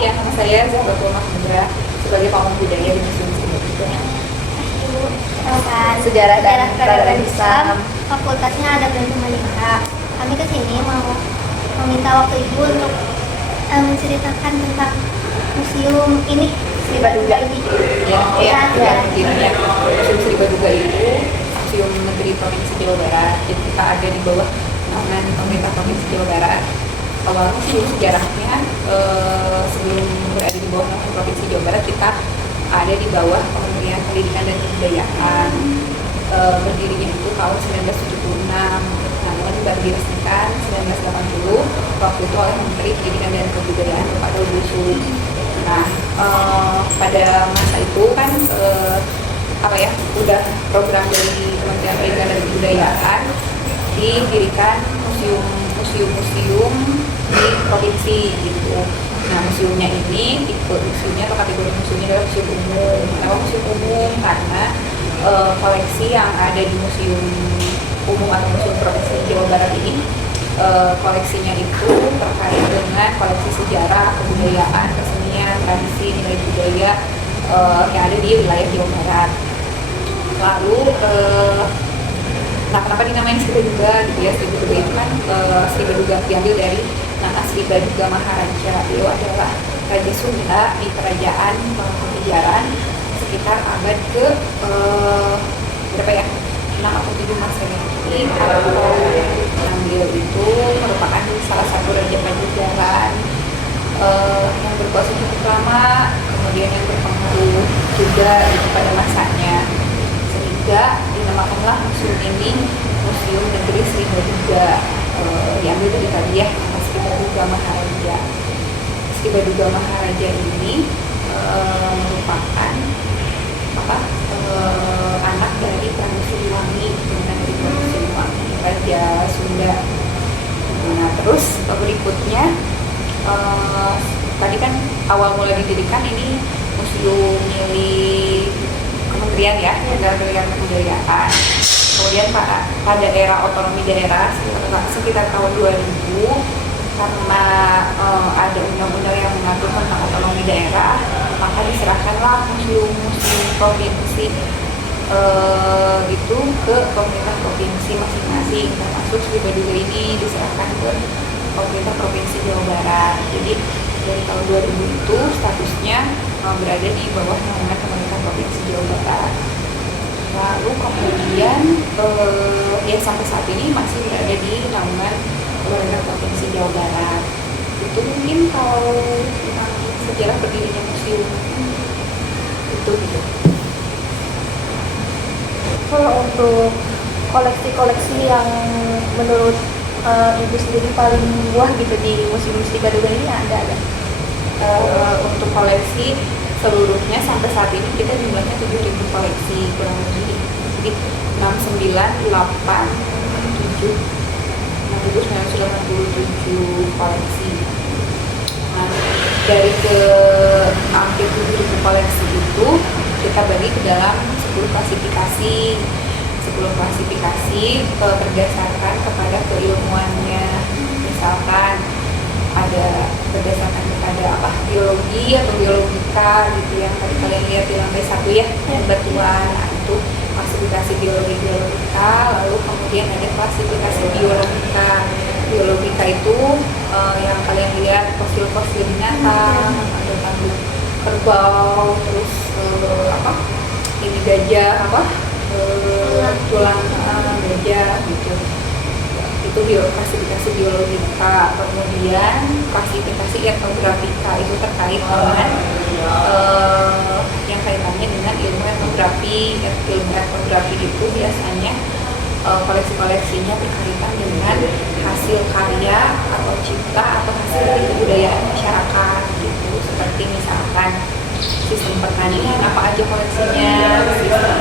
ya, nama saya Zahratul Mahmudah sebagai pamong budaya di Museum Sribaduga. Sejarah dan peradaban Islam. Fakultasnya Adab dan Humanika. Kami kesini mau meminta waktu ibu untuk menceritakan tentang museum ini Sribaduga ini. Ya, Museum Sribaduga itu Museum Negeri Provinsi Jawa Barat. Jadi kita ada di bawah naungan pemerintah Provinsi Jawa Barat. Awalnya sih sejarahnya sebelum berada di bawah naungan Provinsi Jawa Barat kita ada di bawah Kementerian Pendidikan dan Kebudayaan. Berdirinya itu tahun 1976, namun baru diresmikan 1980 waktu itu oleh Menteri Pendidikan dan Kebudayaan Pak Daud Yusuf. Nah, pada masa itu kan udah program dari Kementerian Pendidikan dan Kebudayaan didirikan museum di provinsi gitu. Nah, museumnya ini tipe museumnya atau kategori museumnya adalah museum umum. Kenapa museum umum? Karena koleksi yang ada di museum umum atau museum provinsi Jawa Barat ini koleksinya itu terkait dengan koleksi sejarah, kebudayaan, kesenian, tradisi, nilai budaya yang ada di wilayah Jawa Barat. Lalu kenapa dinamain Sribaduga gitu ya? Sribaduga itu kan Sribaduga diambil dari nama Sribaduga Maharaja. Beliau adalah Raja Sunda di Kerajaan Pajajaran sekitar abad ke berapa ya? 6 atau 7 Masehi. Yang beliau itu merupakan salah satu Raja Pajajaran yang berkuasa cukup lama, kemudian yang berpengaruh juga gitu pada masanya, sehingga dinamakanlah museum ini Museum Negeri Sribaduga, diambil dari tadi ya Sribaduga Maharaja. Sribaduga Maharaja ini merupakan anak dari Prabu Siliwangi, dari Prabu Siliwangi, Raja Sunda. Nah, terus berikutnya tadi kan awal mulai didirikan ini museum milik kementerian ya, Kementerian Kebudayaan. Kemudian pada era otonomi daerah sekitar tahun 2000 karena ada undang-undang yang mengatur tentang otonomi daerah, maka diserahkanlah museum provinsi itu ke pemerintah provinsi masing-masing, termasuk Sribaduga ini diserahkan ke pemerintah provinsi Jawa Barat. Jadi dari tahun 2000 itu statusnya berada di bawah naungan pemerintah provinsi Jawa Barat. Lalu kemudian ya sampai saat ini masih berada di naungan pemerintah provinsi Jawa Barat. Itu mungkin kalau tentang sejarah berdirinya museum itu gitu. Kalau untuk koleksi-koleksi yang menurut ibu sendiri paling wah gitu di Museum Sribaduga ini ada? Untuk koleksi seluruhnya sampai saat ini kita jumlahnya 7.000 koleksi kurang lebih. Jadi 6987 koleksi. Nah, dari hampir 7.000 koleksi itu kita bagi ke dalam 10 klasifikasi berdasarkan kepada keilmuannya. Misalkan ada berdasarkan kepada biologi atau biologika gitu yang tadi kalian lihat di lantai 1 ya, batuan. Nah, itu klasifikasi biologika. Lalu kemudian ada klasifikasi biologika itu yang kalian lihat fosil binatang, ada tanduk kerbau, terus ini gajah tulang gajah gitu. Itu klasifikasi biologika. Kemudian klasifikasi etnografika itu terkait dengan yang kaitannya dengan ilmu etnografi. Ilmu etnografi itu biasanya koleksi-koleksinya berkaitan dengan hasil karya atau cipta atau hasil dari kebudayaan masyarakat gitu. Seperti misalkan sistem pertanian apa aja koleksinya, sistem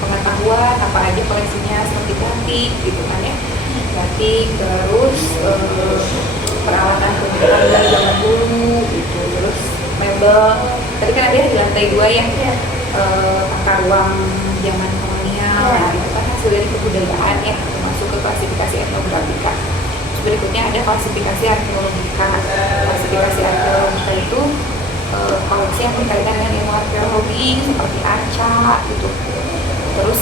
pengetahuan apa aja koleksinya, seperti batik gitu kan ya, batik, terus peralatan rumah zaman dulu gitu, terus mebel. Tadi kan ada di lantai 2 ya, tata ruang zaman kolonial. Nah, itu kan hasil dari kebudayaan ya, termasuk ke klasifikasi etnografika. berikutnya ada klasifikasi arkeologika. Klasifikasi arkeologika itu koleksi yang berkaitan dengan ilmu arkeologi seperti arca gitu. Terus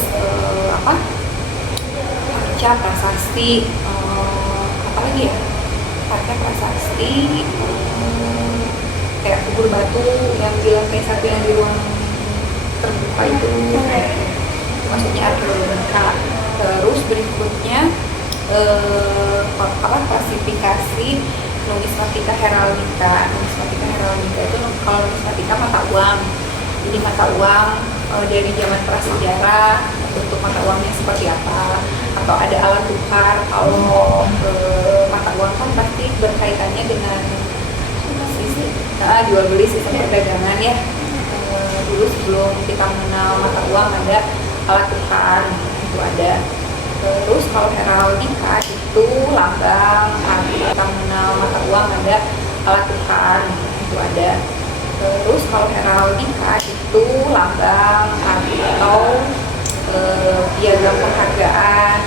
arca, prasasti, apa lagi ya? Arca, prasasti, kayak kubur batu yang di lantai 1 yang di ruang terbuka itu, maksudnya arkeologika. Terus berikutnya klasifikasi numismatika heraldika. Numismatika heraldika itu kalau numismatika mata uang. Jadi mata uang dari zaman prasejarah, bentuk mata uangnya seperti apa, atau ada alat tukar. Kalau mata uang kan pasti berkaitannya dengan sisi jual beli, sistem perdagangan ya. Dulu sebelum kita mengenal mata uang ada alat tukar, itu ada. Terus kalau heraldika itu lambang, kita mengenal mata uang ada alat tukar, itu ada. Terus kalau heraldika itu lambang atau piagam penghargaan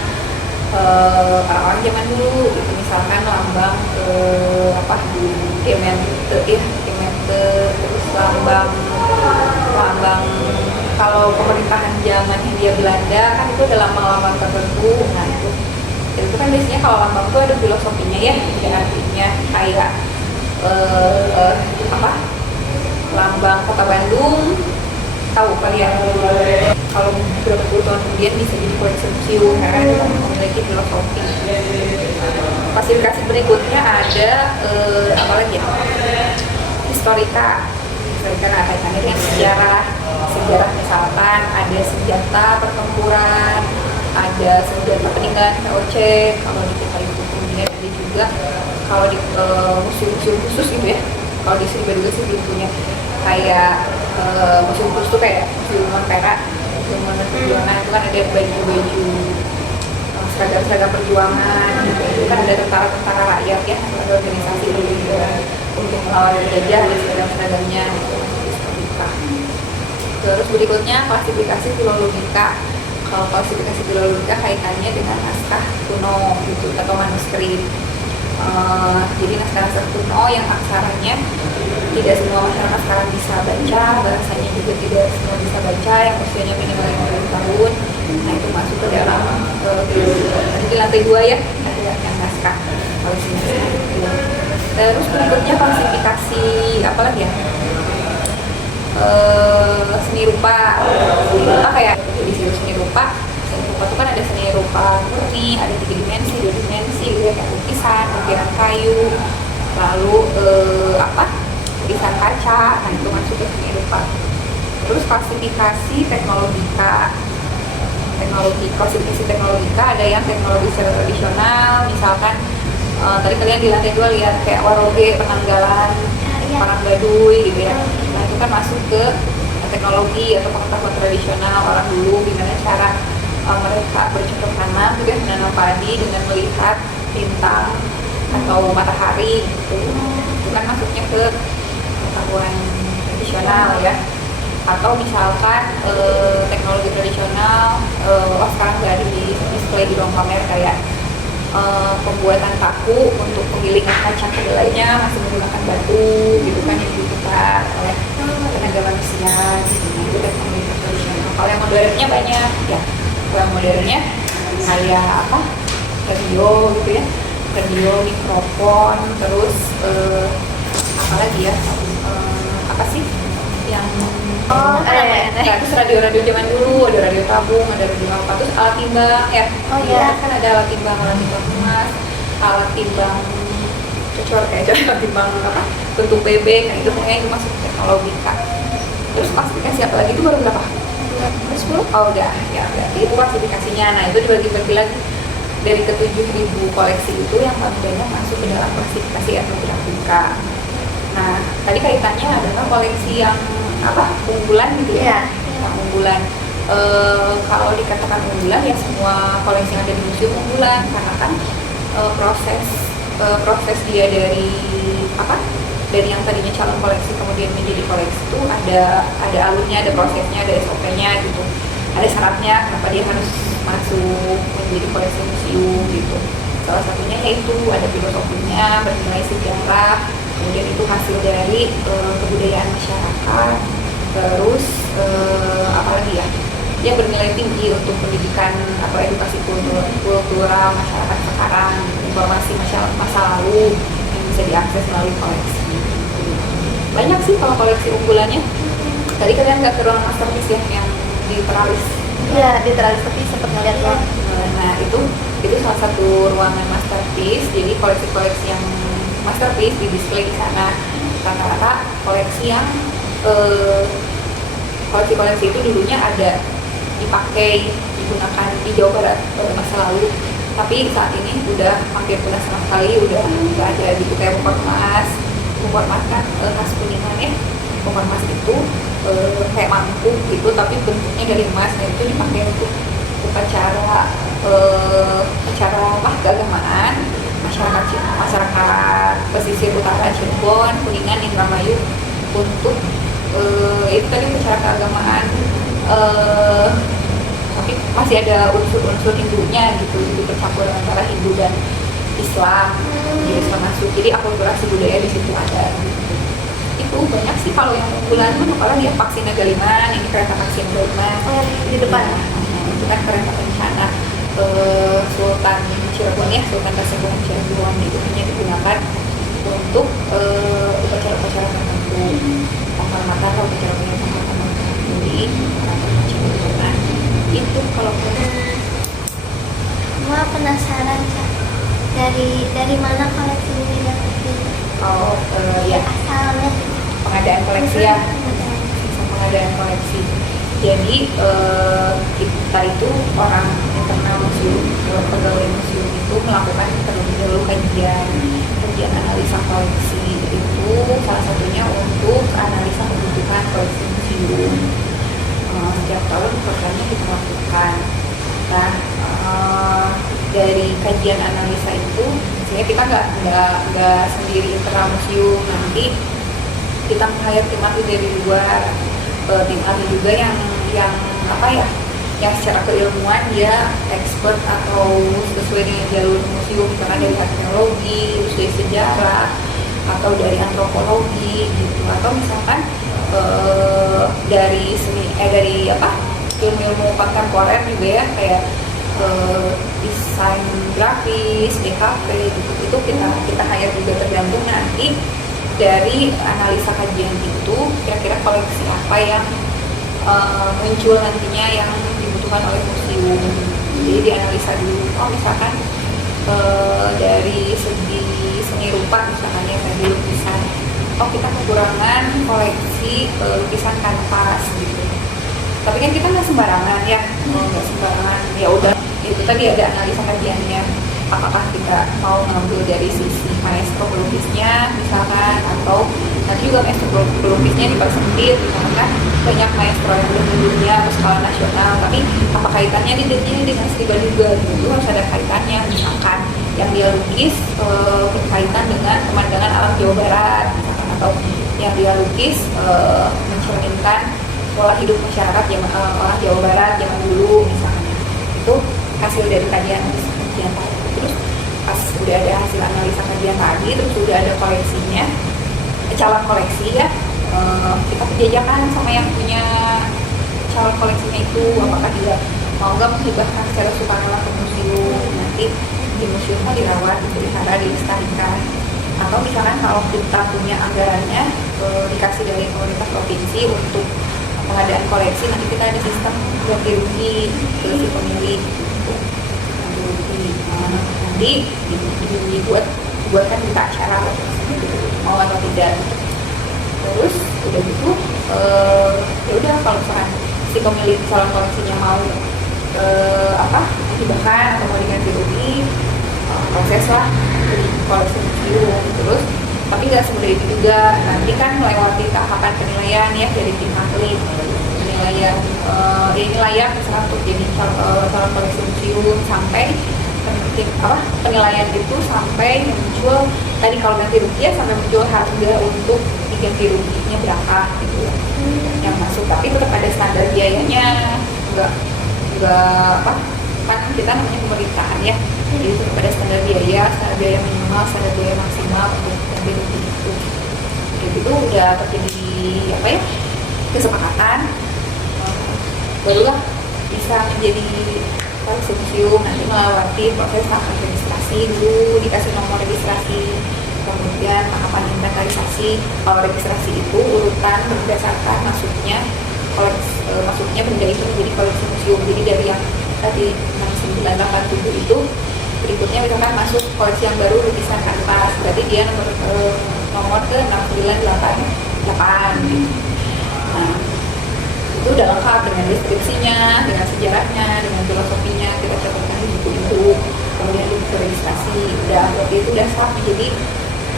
orang-orang zaman dulu, gitu. Misalkan lambang Gemeente, terus lambang kalau pemerintahan zaman Hindia Belanda kan itu ada lambang-lambang tertentu. Nah itu kan biasanya kalau lambang itu ada filosofinya ya, artinya kayak lambang kota Bandung, tahu kalian kalau beberapa puluh tahun kemudian bisa jadi koleksi museum karena itu memiliki filosofi. Klasifikasi berikutnya ada apa lagi ya? Historika. Karena kaitannya dengan sejarah misalkan ada senjata pertempuran, ada senjata peninggalan VOC kalau di kita itu. Kemudian ada juga kalau di museum-museum khusus gitu ya, kalau di sini juga sih punya kayak museum khusus tuh kayak museum Montpera, museum perjuangan itu kan ada baju-baju seragam perjuangan gitu. Itu kan ada tentara rakyat ya, ada organisasi untuk melawan penjajah, ada seragam-seragamnya gitu. Terus berikutnya klasifikasi filologika. Kalau klasifikasi filologika kaitannya dengan naskah kuno gitu atau manuskrip. Jadi naskah-naskah kuno yang aksaranya tidak semua masyarakat sekarang bisa baca, bahasanya juga tidak semua bisa baca, yang usianya minimal 50 tahun. Nah itu masuk ke dalam di lantai 2 ya, ada yang naskah. Terus berikutnya klasifikasi apa lagi ya? Seni rupa kayak di seni rupa itu kan ada seni rupa murni, ada 3 dimensi, 2 dimensi gitu ya, kayak lukisan, ukiran kayu, lalu lukisan kaca. Nah itu masuk ke seni rupa. Terus klasifikasi klasifikasi teknologika ada yang teknologi secara tradisional, misalkan tadi kalian di lantai 2 lihat kayak waroge, penanggalan orang Baduy gitu ya. Nah itu kan masuk ke teknologi atau pengetahuan tradisional orang dulu, gimana cara mereka bercocok tanam gitu ya, menanam padi dengan melihat bintang atau matahari gitu. Itu kan masuknya ke pengetahuan tradisional ya. Atau misalkan teknologi tradisional sekarang nggak ada di display di ruang pamer, kayak pembuatan paku untuk penggilingan kaca kedelainya masih menggunakan batu gitu kan, yang dibutuhkan oleh tenaga manusia gitu. Itu teknologi tradisional. Kalau yang modernnya banyak ya, kalau yang modernnya kayak radio gitu ya, radio, mikrofon, terus apa lagi ya, apa sih yang terus radio zaman dulu, ada radio tabung, ada radio apa, terus alat timbang ya. Kan ada alat timbang emas, alat timbang alat timbang bentuk bebek, nah itu kayaknya itu masuk teknologika. Terus klasifikasi apa lagi itu baru berapa? 10? Oh udah, ya berarti itu klasifikasinya. Nah itu dibagi lagi dari ke 7.000 koleksi itu yang paling banyak masuk ke dalam klasifikasi etnografika. Nah tadi kaitannya adalah koleksi yang unggulan gitu ya, yang unggulan. Kalau dikatakan unggulan ya semua koleksi yang ada di museum unggulan, karena kan proses dia dari yang tadinya calon koleksi kemudian menjadi koleksi itu ada alurnya, ada prosesnya, ada SOP-nya gitu, ada syaratnya kenapa dia harus masuk menjadi koleksi museum gitu. Salah satunya yaitu ada filosofinya, bernilai sejarah, kemudian itu hasil dari kebudayaan masyarakat, terus apalagi ya, dia bernilai tinggi untuk pendidikan atau edukasi kultural masyarakat sekarang, informasi masa lalu yang bisa diakses melalui koleksi. Banyak sih kalau koleksi unggulannya. Tadi kalian nggak ke ruang masterpiece ya, yang di Teralis? Iya, di Teralis tapi sempat ngeliat loh. Nah itu salah satu ruangan masterpiece. Jadi koleksi-koleksi yang masterpiece di display di sana rata-rata koleksi yang koleksi-koleksi itu dulunya ada dipakai digunakan di Jawa Barat pada masa lalu, tapi saat ini udah hampir punah sama sekali, udah nggak ada gitu. Kayak bongkar emas kan khas Kuningan ya, bongkar emas itu kayak mangkuk gitu tapi bentuknya dari emas. Nah itu dipakai untuk upacara keagamaan masyarakat pesisir utara Cirebon, Kuningan, Indramayu untuk itu tadi upacara keagamaan, tapi masih ada unsur-unsur Hindunya gitu, jadi bercampur antara Hindu dan Islam, jadi Islam masuk, jadi akulturasi budaya di situ ada gitu. Itu banyak sih kalau yang unggulan, apalagi ya Paksi Nagaliman, ini kereta Paksi Nagaliman Di depan. itu kan kereta kencana Sultan Cirebon ya, Sultan Kasepuhan Cirebon, itu hanya digunakan untuk upacara-upacara tertentu, penghormatan atau upacara-upacara penghormatan tertentu di kereta Cirebon. Nah, itu kalau Cuma penasaran Kak, dari mana koleksi ini dapetin? ya Asalnya pengadaan koleksi ya, pengadaan koleksi. Jadi kita itu orang internal museum, pegawai museum itu melakukan terlebih dahulu kajian analisa koleksi. Itu salah satunya untuk analisa kebutuhan koleksi museum. Setiap tahun programnya kita lakukan. Nah, dari kajian analisa itu, sehingga kita nggak sendiri internal museum, nanti kita meng-hire tim ahli dari luar, tim ahli juga yang apa ya, yang secara keilmuan dia expert atau sesuai dengan jalur museum, misalkan dari arkeologi, terus dari sejarah, atau dari antropologi gitu, atau misalkan dari ilmu kontemporer juga ya, kayak desain grafis, DKV gitu, itu kita hire juga, tergantung nanti dari analisa kajian itu kira-kira koleksi apa yang muncul nantinya yang dibutuhkan oleh museum. Jadi dianalisa dulu, misalkan dari segi seni rupa misalkan ya, dari lukisan, kita kekurangan koleksi lukisan kanvas gitu. Tapi kan kita nggak sembarangan ya, nggak sembarangan. Ya udah, itu tadi ada analisa kajiannya. Apakah kita mau ngambil dari sisi maestro pelukisnya misalkan, atau nanti juga maestro pelukisnya dipersempit, misalkan banyak maestro yang udah mendunia atau skala nasional, tapi apa kaitannya ini dengan Sri Baduga gitu, harus ada kaitannya. Misalkan yang dia lukis berkaitan dengan pemandangan alam Jawa Barat misalkan, atau yang dia lukis mencerminkan pola hidup masyarakat orang Jawa Barat zaman dulu misalnya. Itu hasil dari kajian tadi. Terus pas udah ada hasil analisa kajian tadi, terus udah ada koleksinya, calon koleksi ya, kita penjajakan sama yang punya calon koleksinya itu, apakah dia mau nggak menghibahkan secara sukarela ke museum, nanti di museum kan dirawat, dipelihara, dilestarikan. Atau misalkan kalau kita punya anggarannya dikasih dari pemerintah provinsi untuk pengadaan koleksi, nanti kita ada sistem ganti rugi ke si pemilik gitu. Nanti dibuatkan kita acara mau atau tidak. Terus udah gitu ya udah, kalau misalkan si pemilik calon koleksinya mau dihibahkan atau mau diganti rugi, proses lah di koleksi museum. Terus tapi nggak semudah itu juga, nanti kan melewati tahapan penilaian ya dari tim ahli, penilaian ini layak misalnya untuk jadi calon koleksi museum, sampai penilaian itu sampai muncul tadi kalau ganti rugi ya, sampai muncul harga untuk diganti ruginya berapa gitu ya, yang masuk. Tapi tetap ada standar biayanya, nggak kan kita namanya pemerintahan ya, Jadi itu pada standar biaya minimal, standar biaya maksimal untuk mobil itu. Jadi itu udah terjadi apa ya, kesepakatan, barulah bisa menjadi konsorsium. Nanti melewati proses tahapan registrasi dulu, dikasih nomor registrasi, kemudian tahapan inventarisasi. Kalau registrasi itu urutan berdasarkan masuknya benda itu menjadi koleksi museum. Jadi dari yang tadi 6987 itu, berikutnya misalkan masuk koleksi yang baru lukisan kanvas, berarti dia nomor ke 6988 gitu. Nah, itu udah lengkap dengan deskripsinya, dengan sejarahnya, dengan filosofinya, kita catatkan di buku itu, kemudian di buku registrasi, udah berarti itu udah sah menjadi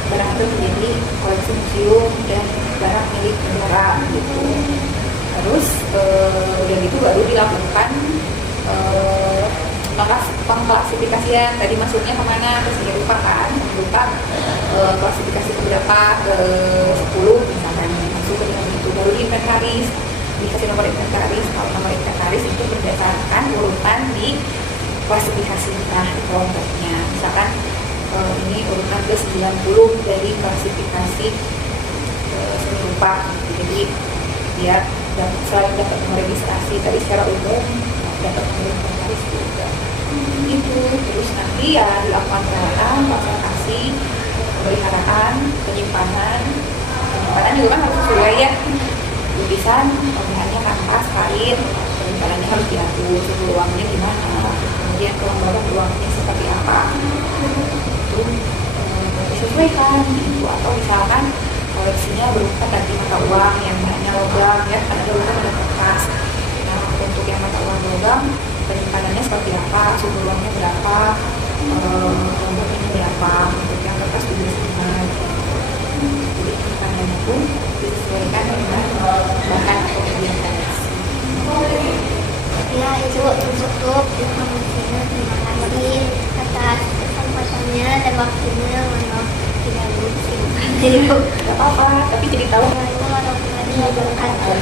barang itu menjadi koleksi museum dan barang milik negara gitu. Terus udah gitu baru dilakukan pengklasifikasian, tadi masuknya kemana, terus lupa kan, klasifikasi keberapa, ke 10 misalkan, masuk ke dalam itu, baru diinventaris, dikasih nomor inventaris. Kalau nomor inventaris itu berdasarkan urutan di klasifikasi, nah kelompoknya, misalkan ini urutan ke 90 dari klasifikasi seni rupa, jadi dia selain dapat nomor registrasi tadi secara umum, dapat nomor inventaris juga. Itu terus nanti ya dilakukan perawatan, konservasi, pemeliharaan, penyimpanan juga kan harus sesuai ya, lukisan bahannya kanvas, kain, penyimpanannya harus diatur, suhu ruangnya gimana, kemudian kelembaban ruangnya seperti apa, itu disesuaikan gitu. Atau misalkan koleksinya berupa tadi mata uang yang bahannya logam ya, karena logam ada bekas. Nah, untuk yang mata uang logam, penyimpanannya seperti apa, suhu ruangnya berapa, kelembabannya berapa, untuk yang kertas juga sama. Jadi penyimpanannya pun disesuaikan dengan bahan atau media koleksi. Ya, itu cukup informasinya. Terima kasih atas kesempatannya dan waktunya. Mohon tidak berusaha. Gak apa-apa, tapi jadi tahu. Assalamualaikum warahmatullahi wabarakatuh.